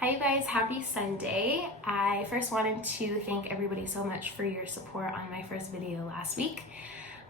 Hi you guys, happy Sunday. I first wanted to thank everybody so much for your support on my first video last week.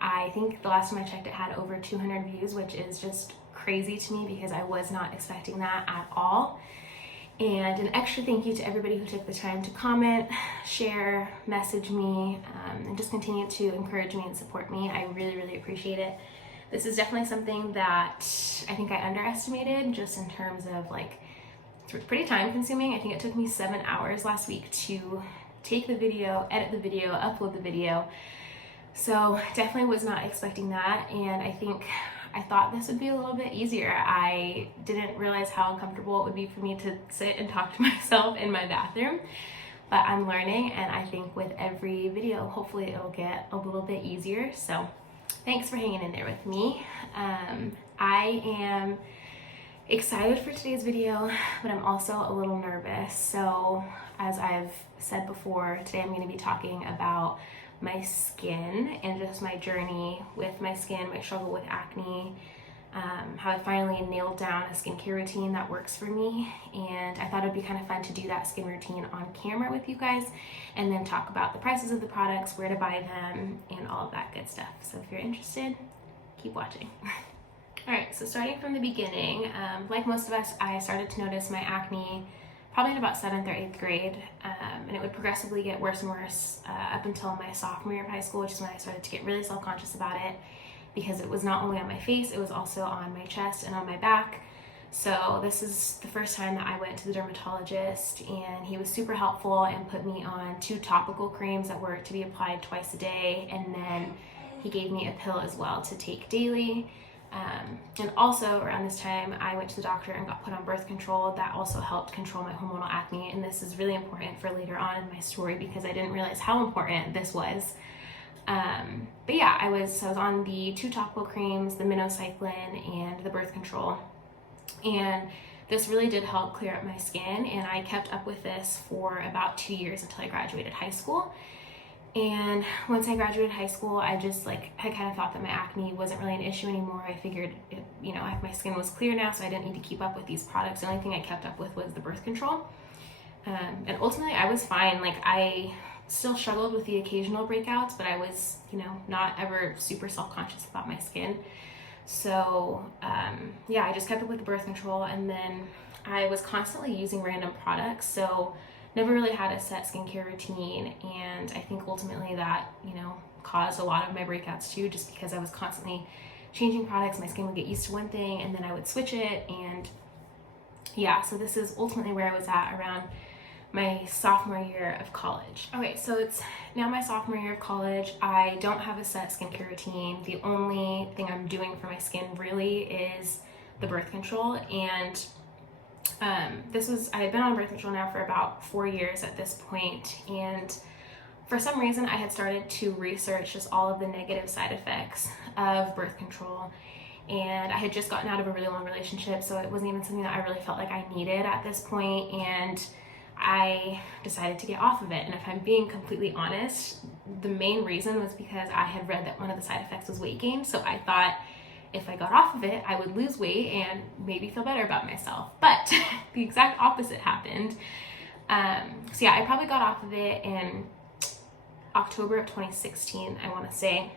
I think the last time I checked it had over 200 views, which is just crazy to me because I was not expecting that at all. And an extra thank you to everybody who took the time to comment, share, message me, and just continue to encourage me and support me. I really appreciate it. This is definitely something that I think I underestimated just in terms of it's pretty time consuming. I think it took me 7 hours last week to take the video, edit the video, upload the video. So definitely was not expecting that. And I thought this would be a little bit easier. I didn't realize how uncomfortable it would be for me to sit and talk to myself in my bathroom. But I'm learning, and I think with every video, hopefully it'll get a little bit easier. So thanks for hanging in there with me. I am excited for today's video, but I'm also a little nervous. So as I've said before, today I'm going to be talking about my skin and just my journey with my skin, my struggle with acne, how I finally nailed down a skincare routine that works for me. And I thought it'd be kind of fun to do that skin routine on camera with you guys and then talk about the prices of the products, where to buy them, and all of that good stuff. So if you're interested, keep watching. All right, so starting from the beginning, like most of us, I started to notice my acne probably in about 7th or 8th grade, and it would progressively get worse and worse up until my sophomore year of high school, which is when I started to get really self-conscious about it, because it was not only on my face, it was also on my chest and on my back. So this is the first time that I went to the dermatologist, and he was super helpful and put me on 2 topical creams that were to be applied twice a day, and then he gave me a pill as well to take daily. And also around this time, I went to the doctor and got put on birth control. That also helped control my hormonal acne, and this is really important for later on in my story because I didn't realize how important this was. But yeah, I was on the 2 topical creams, the minocycline and the birth control, and this really did help clear up my skin, and I kept up with this for about 2 years until I graduated high school. And once I graduated high school, I just I kind of thought that my acne wasn't really an issue anymore. I figured, my skin was clear now, so I didn't need to keep up with these products. The only thing I kept up with was the birth control. And ultimately, I was fine. I still struggled with the occasional breakouts, but I was, not ever super self-conscious about my skin. So, I just kept up with the birth control, and then I was constantly using random products. So never really had a set skincare routine, and I think ultimately that, caused a lot of my breakouts too, just because I was constantly changing products. My skin would get used to one thing and then I would switch it, and so this is ultimately where I was at around my sophomore year of college. Okay, so it's now my sophomore year of college. I don't have a set skincare routine. The only thing I'm doing for my skin really is the birth control, and I had been on birth control now for about 4 years at this point, and for some reason I had started to research just all of the negative side effects of birth control, and I had just gotten out of a really long relationship, so it wasn't even something that I really felt like I needed at this point, and I decided to get off of it. And if I'm being completely honest, the main reason was because I had read that one of the side effects was weight gain, so I thought if I got off of it, I would lose weight and maybe feel better about myself. But the exact opposite happened. I probably got off of it in October of 2016, I want to say.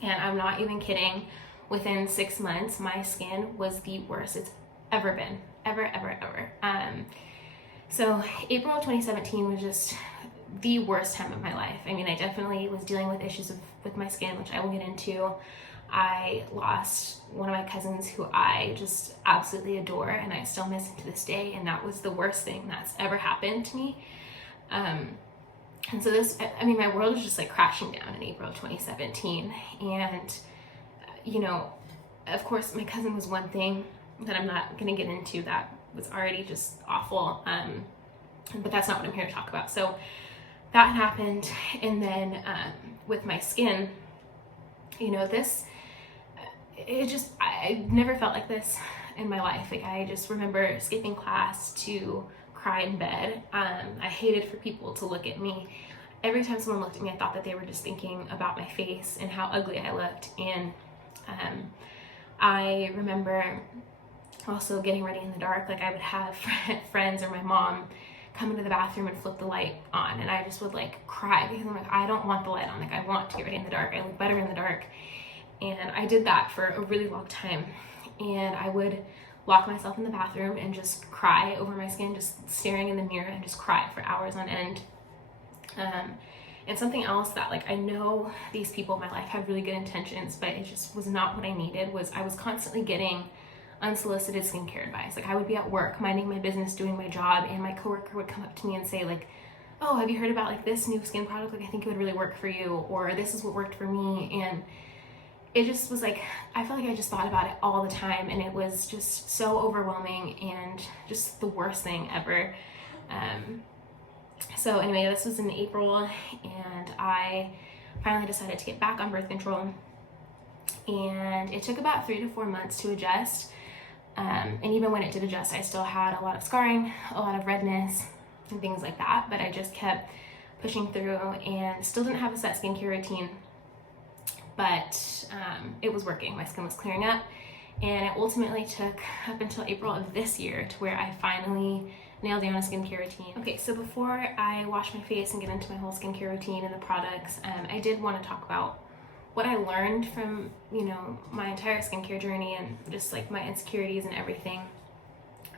And I'm not even kidding. Within 6 months, my skin was the worst it's ever been. Ever. So April of 2017 was just the worst time of my life. I mean, I definitely was dealing with issues with my skin, which I will get into. I lost one of my cousins who I just absolutely adore, and I still miss him to this day, and that was the worst thing that's ever happened to me. And so my world was just crashing down in April of 2017, and of course my cousin was one thing that I'm not going to get into that was already just awful, but that's not what I'm here to talk about. So that happened, and then with my skin, I never felt like this in my life. I just remember skipping class to cry in bed. I hated for people to look at me. Every time someone looked at me, I thought that they were just thinking about my face and how ugly I looked. And I remember Also getting ready in the dark, like I would have friends or my mom come into the bathroom and flip the light on, and I just would like cry because I'm like, I don't want the light on, like I want to get ready in the dark, I look better in the dark. And I did that for a really long time, and I would lock myself in the bathroom and just cry over my skin, just staring in the mirror and just cry for hours on end. And something else that, like, I know these people in my life had really good intentions, but it just was not what I needed, was I was constantly getting unsolicited skincare advice. Like I would be at work minding my business, doing my job, and my coworker would come up to me and say like, oh, have you heard about like this new skin product? Like I think it would really work for you, or this is what worked for me. And it just was like, I felt like I just thought about it all the time, and it was just so overwhelming and just the worst thing ever. So anyway, this was in April, and I finally decided to get back on birth control, and it took about 3 to 4 months to adjust. And even when it did adjust, I still had a lot of scarring, a lot of redness, and things like that, but I just kept pushing through and still didn't have a set skincare routine, but it was working. My skin was clearing up, and it ultimately took up until April of this year to where I finally nailed down a skincare routine. Okay, so before I wash my face and get into my whole skincare routine and the products, I did want to talk about what I learned from, you know, my entire skincare journey and just like my insecurities and everything.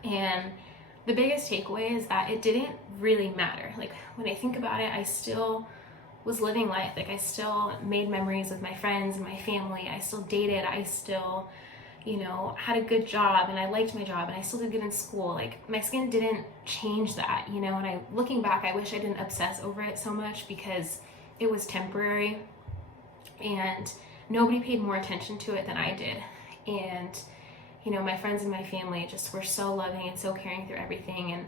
And the biggest takeaway is that it didn't really matter. Like when I think about it, I still was living life. Like I still made memories with my friends and my family. I still dated. I still, you know, had a good job, and I liked my job, and I still did good in school. Like my skin didn't change that, you know, and looking back, I wish I didn't obsess over it so much because it was temporary and nobody paid more attention to it than I did. And, you know, my friends and my family just were so loving and so caring through everything. And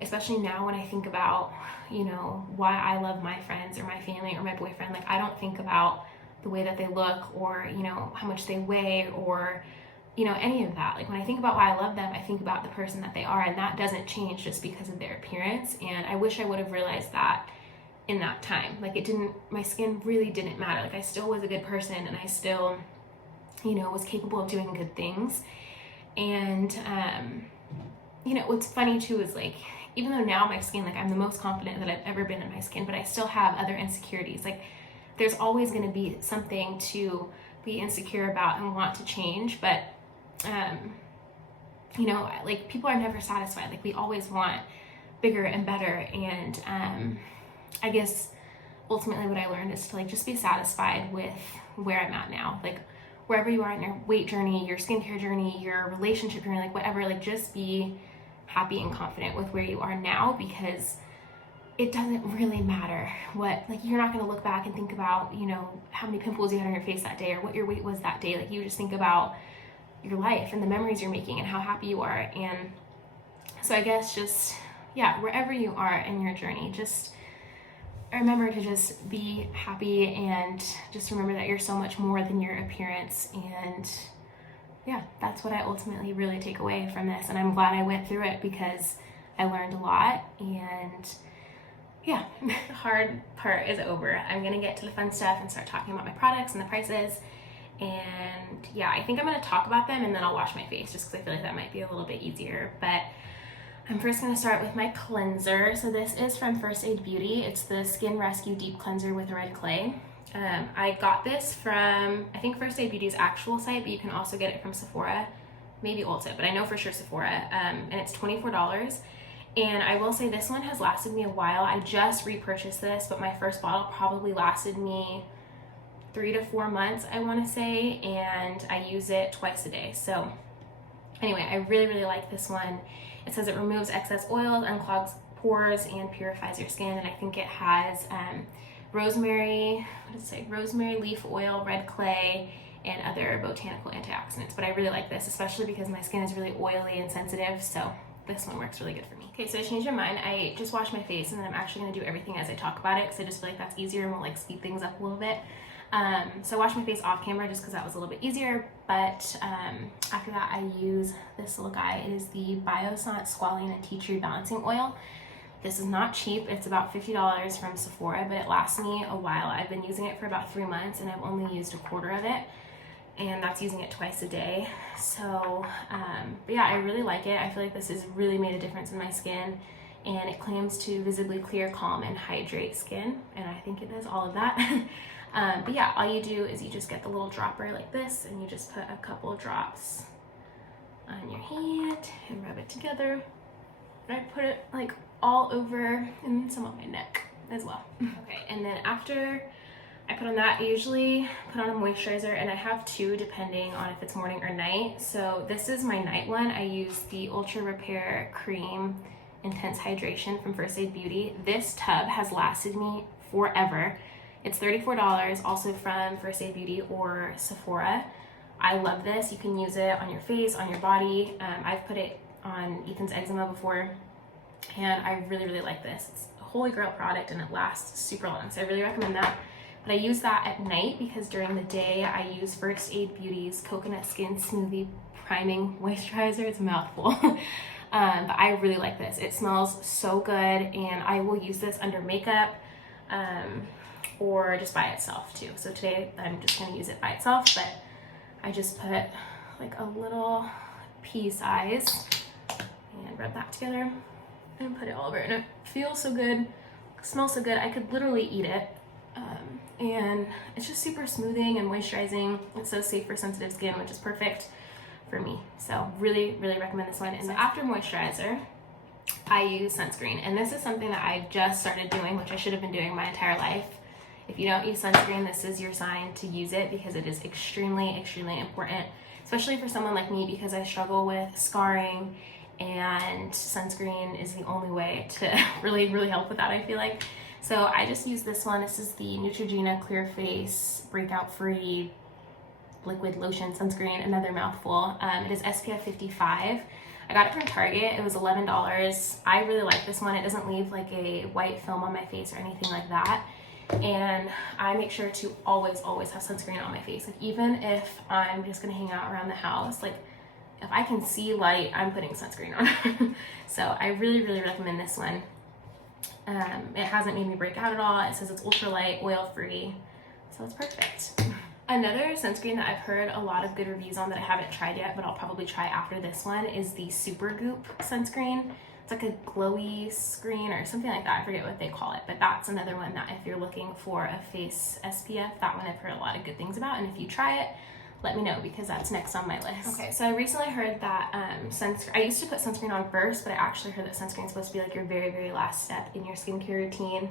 especially now when I think about, you know, why I love my friends or my family or my boyfriend, like I don't think about the way that they look or, you know, how much they weigh or, you know, any of that. Like when I think about why I love them, I think about the person that they are, and that doesn't change just because of their appearance. And I wish I would have realized that in that time. Like it didn't, my skin really didn't matter. Like I still was a good person, and I still, you know, was capable of doing good things. And, you know, what's funny too is like, even though now my skin, like I'm the most confident that I've ever been in my skin, but I still have other insecurities. Like there's always going to be something to be insecure about and want to change. But, you know, like people are never satisfied. Like we always want bigger and better. And, I guess ultimately what I learned is to like just be satisfied with where I'm at now. Like wherever you are in your weight journey, your skincare journey, your relationship journey, like whatever, like just be happy and confident with where you are now, because it doesn't really matter what, like you're not going to look back and think about, you know, how many pimples you had on your face that day or what your weight was that day. Like you just think about your life and the memories you're making and how happy you are. And so I guess just, yeah, wherever you are in your journey, just remember to just be happy and just remember that you're so much more than your appearance. And yeah, that's what I ultimately really take away from this. And I'm glad I went through it because I learned a lot. And yeah, the hard part is over. I'm gonna get to the fun stuff and start talking about my products and the prices. And yeah, I think I'm gonna talk about them and then I'll wash my face just because I feel like that might be a little bit easier. But I'm first going to start with my cleanser. So this is from First Aid Beauty. It's the Skin Rescue Deep Cleanser with Red Clay. I got this from, I think, First Aid Beauty's actual site, but you can also get it from Sephora, maybe Ulta, but I know for sure Sephora, and it's $24. And I will say this one has lasted me a while. I just repurchased this, but my first bottle probably lasted me 3 to 4 months, I want to say, and I use it twice a day. So anyway, I really, really like this one. It says it removes excess oils, unclogs pores, and purifies your skin. And I think it has rosemary, what does it say? Rosemary leaf oil, red clay, and other botanical antioxidants. But I really like this, especially because my skin is really oily and sensitive. So this one works really good for me. Okay, so to change your mind, I just washed my face, and then I'm actually gonna do everything as I talk about it because I just feel like that's easier and will like speed things up a little bit. So I washed my face off camera just because that was a little bit easier, but after that I use this little guy. It is the Biossance Squalene and Tea Tree Balancing Oil. This is not cheap. It's about $50 from Sephora, but it lasts me a while. I've been using it for about 3 months and I've only used a quarter of it. and that's using it twice a day. So, but yeah, I really like it. I feel like this has really made a difference in my skin, and it claims to visibly clear, calm, and hydrate skin, and I think it does all of that. But yeah, all you do is you just get the little dropper like this, and you just put a couple drops on your hand and rub it together. I put it like all over and some on my neck as well. Okay, and then after I put on that, I usually put on a moisturizer, and I have two depending on if it's morning or night. So this is my night one. I use the Ultra Repair Cream Intense Hydration from First Aid Beauty. This tub has lasted me forever. It's $34, also from First Aid Beauty or Sephora. I love this. You can use it on your face, on your body. I've put it on Ethan's eczema before, and I really, really like this. It's a holy grail product, and it lasts super long, so I really recommend that. But I use that at night because during the day I use First Aid Beauty's Coconut Skin Smoothie Priming Moisturizer. It's a mouthful. But I really like this. It smells so good, and I will use this under makeup or just by itself too. So today I'm just going to use it by itself, but I just put like a little pea size and rub that together and put it all over, and it feels so good, smells so good. I could literally eat it, and it's just super smoothing and moisturizing. It's so safe for sensitive skin, which is perfect for me. So really, really recommend this one. And so after moisturizer, I use sunscreen, and this is something that I just started doing, which I should have been doing my entire life. If you don't use sunscreen, this is your sign to use it, because it is extremely, extremely important, especially for someone like me, because I struggle with scarring, and sunscreen is the only way to really, really help with that, I feel like. So I just use this one. This is the Neutrogena Clear Face Breakout Free Liquid Lotion Sunscreen, another mouthful. It is SPF 55. I got it from Target. It was $11. I really like this one. It doesn't leave like a white film on my face or anything like that. And I make sure to always, always have sunscreen on my face. Like, even if I'm just gonna hang out around the house, like if I can see light, I'm putting sunscreen on. So I really, really recommend this one. It hasn't made me break out at all. It says it's ultra light, oil free, so it's perfect. Another sunscreen that I've heard a lot of good reviews on that I haven't tried yet, but I'll probably try after this one, is the Super Goop sunscreen. It's like a glowy screen or something like that. I forget what they call it, but that's another one that if you're looking for a face SPF, that one I've heard a lot of good things about. And if you try it, let me know, because that's next on my list. Okay, so I recently heard that I used to put sunscreen on first, but I actually heard that sunscreen is supposed to be like your very, very last step in your skincare routine,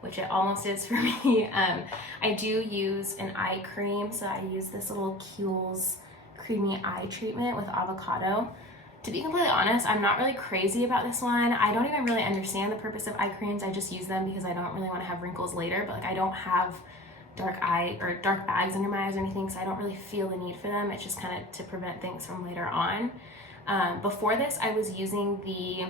which it almost is for me. I do use an eye cream, so I use this little Kiehl's Creamy Eye Treatment with avocado. To be completely honest, I'm not really crazy about this one. I don't even really understand the purpose of eye creams. I just use them because I don't really want to have wrinkles later, but like I don't have dark bags under my eyes or anything, so I don't really feel the need for them. It's just kind of to prevent things from later on. Before this, I was using the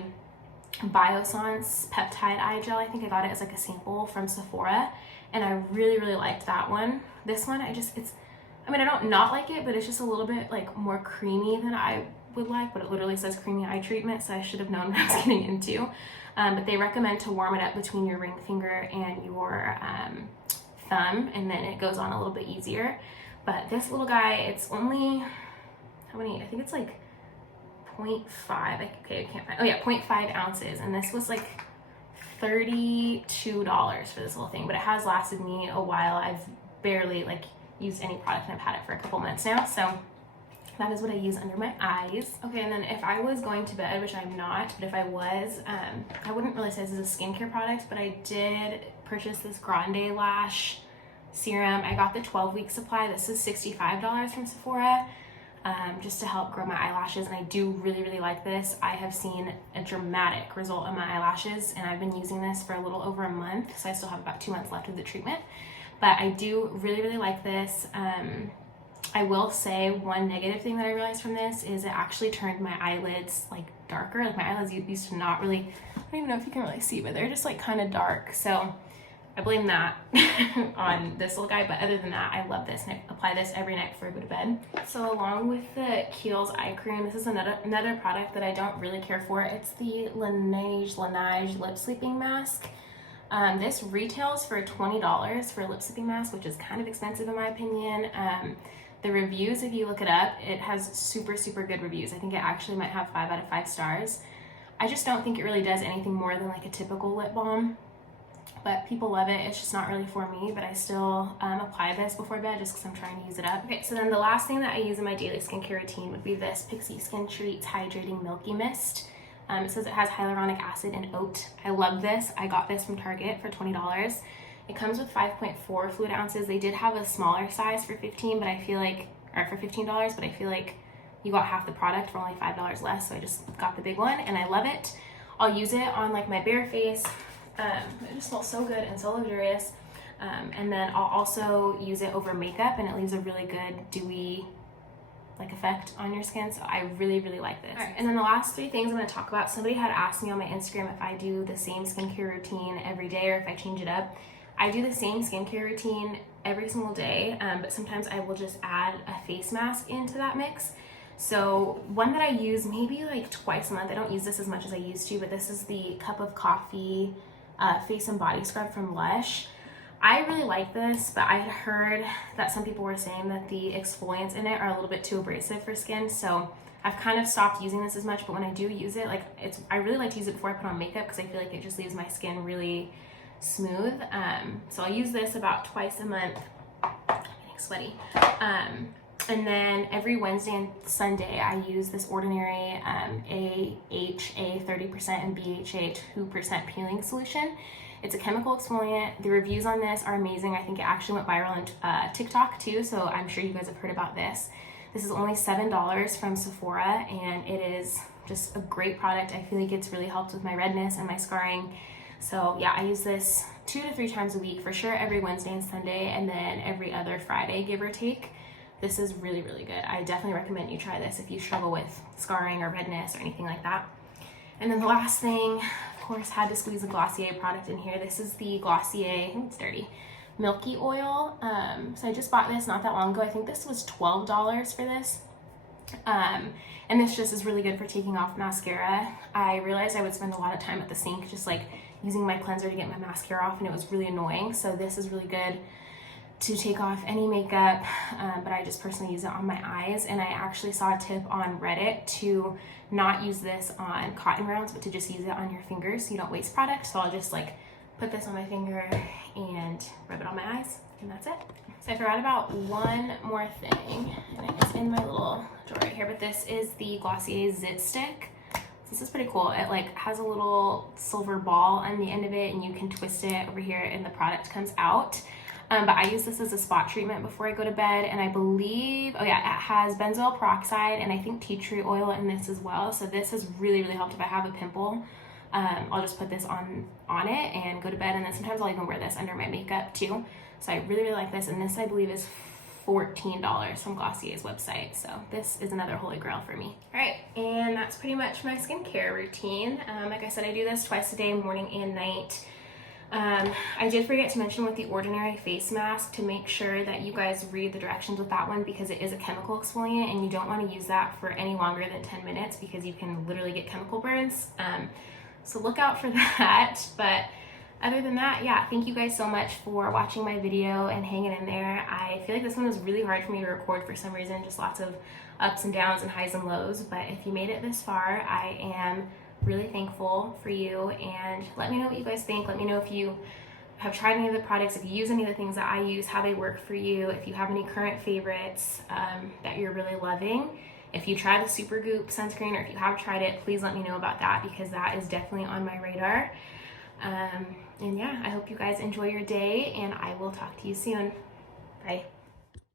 Biossance Peptide Eye Gel. I think I got it as like a sample from Sephora, and I really, really liked that one. This one, I don't not like it, but it's just a little bit like more creamy than I would like, but it literally says creamy eye treatment, so I should have known what I was getting into. But they recommend to warm it up between your ring finger and your thumb, and then it goes on a little bit easier. But this little guy, it's only, how many? I think it's like 0.5. I can't find. Oh yeah, 0.5 ounces, and this was like $32 for this little thing. But it has lasted me a while. I've barely like used any product, and I've had it for a couple months now. So that is what I use under my eyes. Okay, and then if I was going to bed, which I'm not, but if I was, I wouldn't really say this is a skincare product, but I did purchase this Grande Lash Serum. I got the 12-week supply. This is $65 from Sephora, just to help grow my eyelashes, and I do really, really like this. I have seen a dramatic result on my eyelashes, and I've been using this for a little over a month, so I still have about 2 months left of the treatment. But I do really, really like this. I will say one negative thing that I realized from this is it actually turned my eyelids like darker. Like my eyelids used to not really, I don't even know if you can really see, but they're just like kind of dark. So I blame that on this little guy. But other than that, I love this, and I apply this every night before I go to bed. So along with the Kiehl's eye cream, this is another product that I don't really care for. It's the Laneige lip sleeping mask. This retails for $20 for a lip sleeping mask, which is kind of expensive in my opinion. The reviews, if you look it up, it has super, super good reviews. I think it actually might have 5 out of 5 stars. I just don't think it really does anything more than like a typical lip balm, but people love it. It's just not really for me, but I still apply this before bed just because I'm trying to use it up. Okay, so then the last thing that I use in my daily skincare routine would be this Pixie Skin Treats Hydrating Milky Mist. It says it has hyaluronic acid and oat. I love this. I got this from Target for $20. It comes with 5.4 fluid ounces. They did have a smaller size for $15, but I feel like, or for $15, but I feel like you got half the product for only $5 less, so I just got the big one, and I love it. I'll use it on like my bare face. It just smells so good and so luxurious. And then I'll also use it over makeup, and it leaves a really good dewy like effect on your skin, so I really, really like this. All right, and then the last 3 things I'm going to talk about. Somebody had asked me on my Instagram if I do the same skincare routine every day or if I change it up. I do the same skincare routine every single day, but sometimes I will just add a face mask into that mix. So one that I use maybe like twice a month, I don't use this as much as I used to, but this is the Cup of Coffee face and body scrub from Lush. I really like this, but I had heard that some people were saying that the exfoliants in it are a little bit too abrasive for skin, so I've kind of stopped using this as much. But when I do use it, like I really like to use it before I put on makeup because I feel like it just leaves my skin really smooth. So I'll use this about twice a month. I'm getting sweaty. And then every Wednesday and Sunday, I use this Ordinary AHA 30% and BHA 2% peeling solution. It's a chemical exfoliant. The reviews on this are amazing. I think it actually went viral on TikTok too, so I'm sure you guys have heard about this. This is only $7 from Sephora, and it is just a great product. I feel like it's really helped with my redness and my scarring. So yeah, I use this 2 to 3 times a week, for sure every Wednesday and Sunday, and then every other Friday, give or take. This is really, really good. I definitely recommend you try this if you struggle with scarring or redness or anything like that. And then the last thing, of course, had to squeeze a Glossier product in here. This is the Glossier, it's dirty, Milky Oil. So I just bought this not that long ago. I think this was $12 for this. And this just is really good for taking off mascara. I realized I would spend a lot of time at the sink just like using my cleanser to get my mascara off, and it was really annoying. So this is really good to take off any makeup, but I just personally use it on my eyes. And I actually saw a tip on Reddit to not use this on cotton rounds, but to just use it on your fingers so you don't waste product. So I'll just like put this on my finger and rub it on my eyes, and that's it. So I forgot about one more thing, and it's in my little drawer right here, but this is the Glossier Zit Stick. This is pretty cool. It like has a little silver ball on the end of it, and you can twist it over here and the product comes out. But I use this as a spot treatment before I go to bed, and I believe, oh yeah, it has benzoyl peroxide and I think tea tree oil in this as well. So this has really, really helped if I have a pimple. I'll just put this on it and go to bed, and then sometimes I'll even wear this under my makeup too. So I really, really like this, and this I believe is $14 from Glossier's website. So this is another holy grail for me. All right, and that's pretty much my skincare routine. Like I said, I do this twice a day, morning and night. I did forget to mention with the Ordinary face mask to make sure that you guys read the directions with that one, because it is a chemical exfoliant and you don't want to use that for any longer than 10 minutes because you can literally get chemical burns. So look out for that. But other than that, yeah, thank you guys so much for watching my video and hanging in there. I feel like this one was really hard for me to record for some reason, just lots of ups and downs and highs and lows. But if you made it this far, I am really thankful for you, and let me know what you guys think. Let me know if you have tried any of the products, if you use any of the things that I use, how they work for you, if you have any current favorites that you're really loving. If you try the Supergoop sunscreen, or if you have tried it, please let me know about that, because that is definitely on my radar. And yeah, I hope you guys enjoy your day, and I will talk to you soon. Bye.